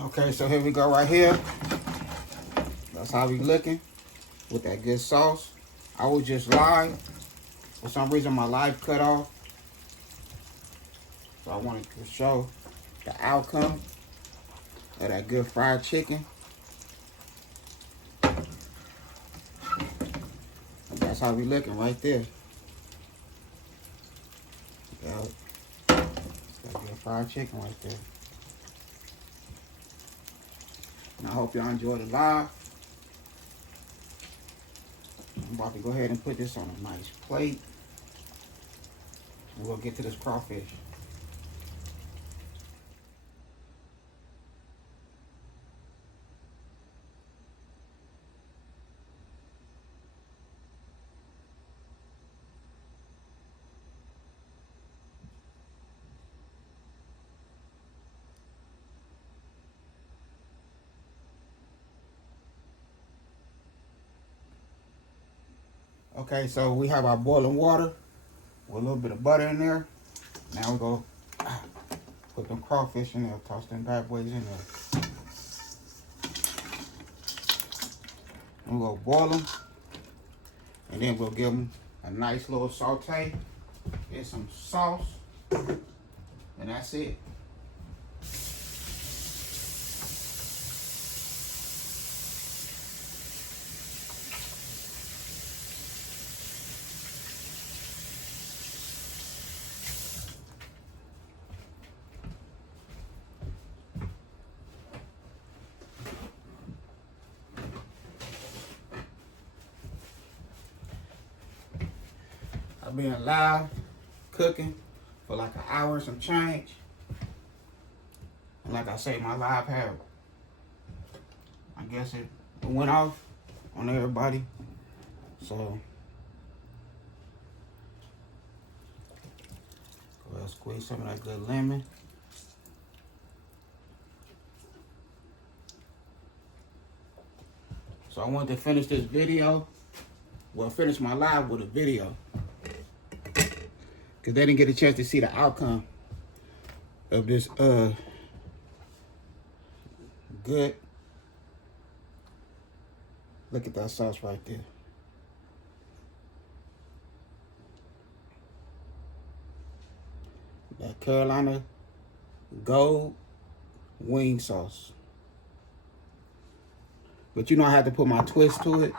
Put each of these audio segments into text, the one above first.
Okay, so here we go right here. That's how we looking with that good sauce. I was just live. For some reason my live cut off. So I wanted to show the outcome of that good fried chicken. And that's how we looking right there. That good fried chicken right there. And I hope y'all enjoy the live. I'm about to go ahead and put this on a nice plate. And we'll get to this crawfish. Okay, so we have our boiling water with a little bit of butter in there. Now we go put them crawfish in there, toss them bad boys in there. And we'll boil them, and then we'll give them a nice little saute, get some sauce, and that's it. I've been live cooking for like an hour and some change. And like I say, my live had, I guess it went off on everybody. So, go ahead and squeeze some of that good lemon. So I wanted to finish this video, well, finish my live with a video. Because they didn't get a chance to see the outcome of this good. Look at that sauce right there. That Carolina Gold wing sauce. But you know I had to put my twist to it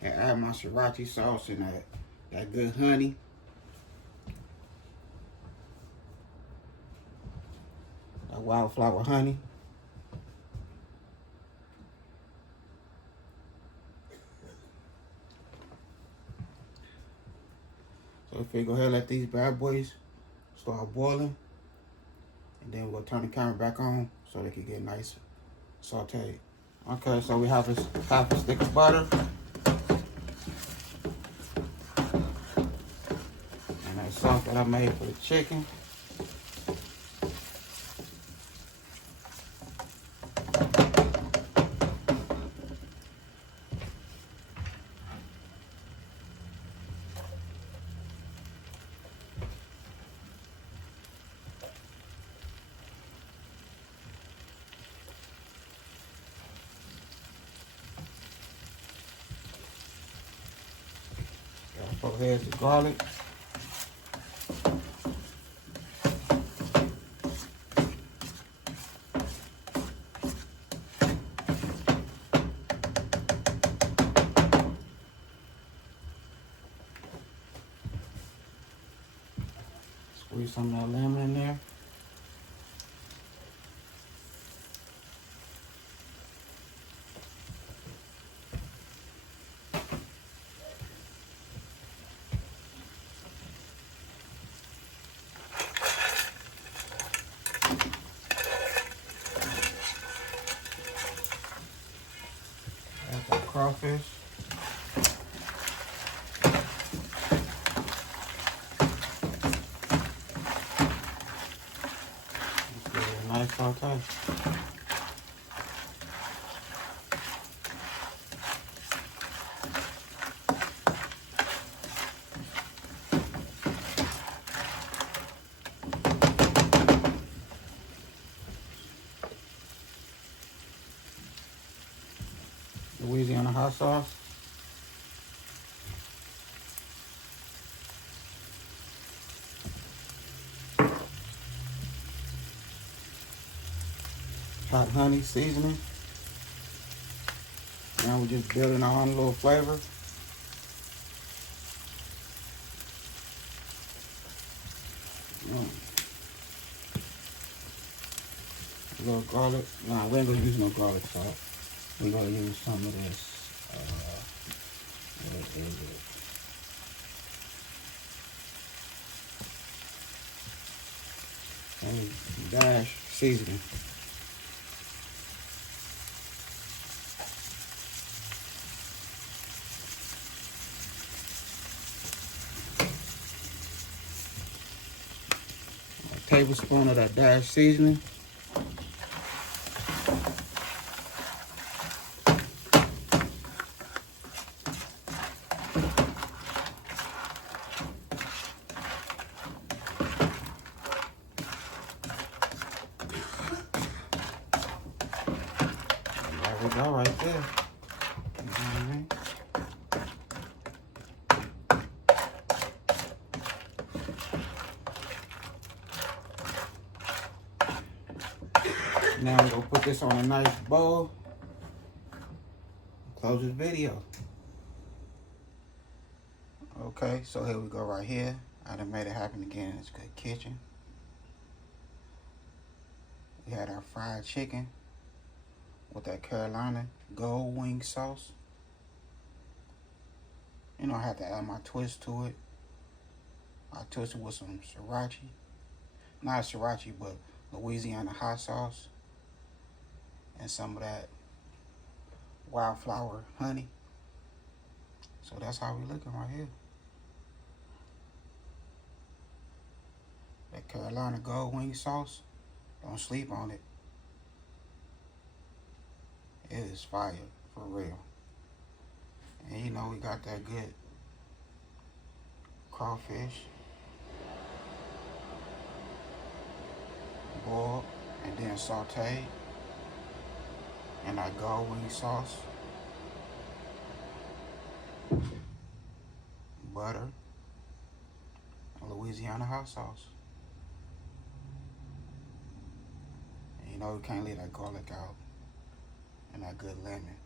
and add my sriracha sauce and that good honey. That wildflower honey. So if we go ahead and let these bad boys start boiling, and then we'll turn the camera back on so they can get nice sauteed. Okay, so we have half a stick of butter. And that sauce that I made for the chicken. Got 4 heads of garlic. Squeeze some of that lemon in there. Crawfish. Let's give it a nice saute. Louisiana hot sauce. Hot honey seasoning. Now we're just building our own little flavor. A little garlic. Nah, we ain't gonna use no garlic salt. We're gonna use some of this. What is it? And dash seasoning. A tablespoon of that dash seasoning. There we go, right there. You know what I mean? Now I'm gonna put this on a nice bowl. Close this video. Okay, so here we go right here. I done made it happen again in this good kitchen. We had our fried chicken with that Carolina gold wing sauce. You know, I had to add my twist to it. I twisted with some sriracha. Not sriracha, but Louisiana hot sauce. And some of that wildflower honey. So that's how we looking right here. That Carolina gold wing sauce, don't sleep on it. It is fire, for real. And you know we got that good crawfish, boiled and then sauteed, and that gold wing sauce, butter, and Louisiana hot sauce. And you know we can't leave that garlic out and that good lemon.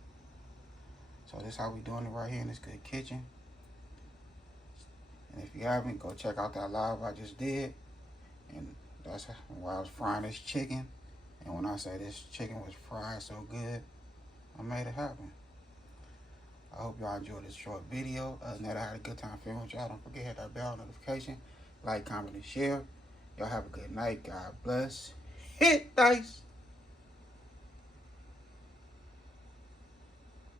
So this is how we doing it right here in this good kitchen. And if you haven't, go check out that live I just did. And that's while I was frying this chicken. And when I say this chicken was fried so good, I made it happen. I hope y'all enjoyed this short video. Other than that, I had a good time filming with y'all. Don't forget to hit that bell notification, like, comment, and share. Y'all have a good night. God bless. Hit dice.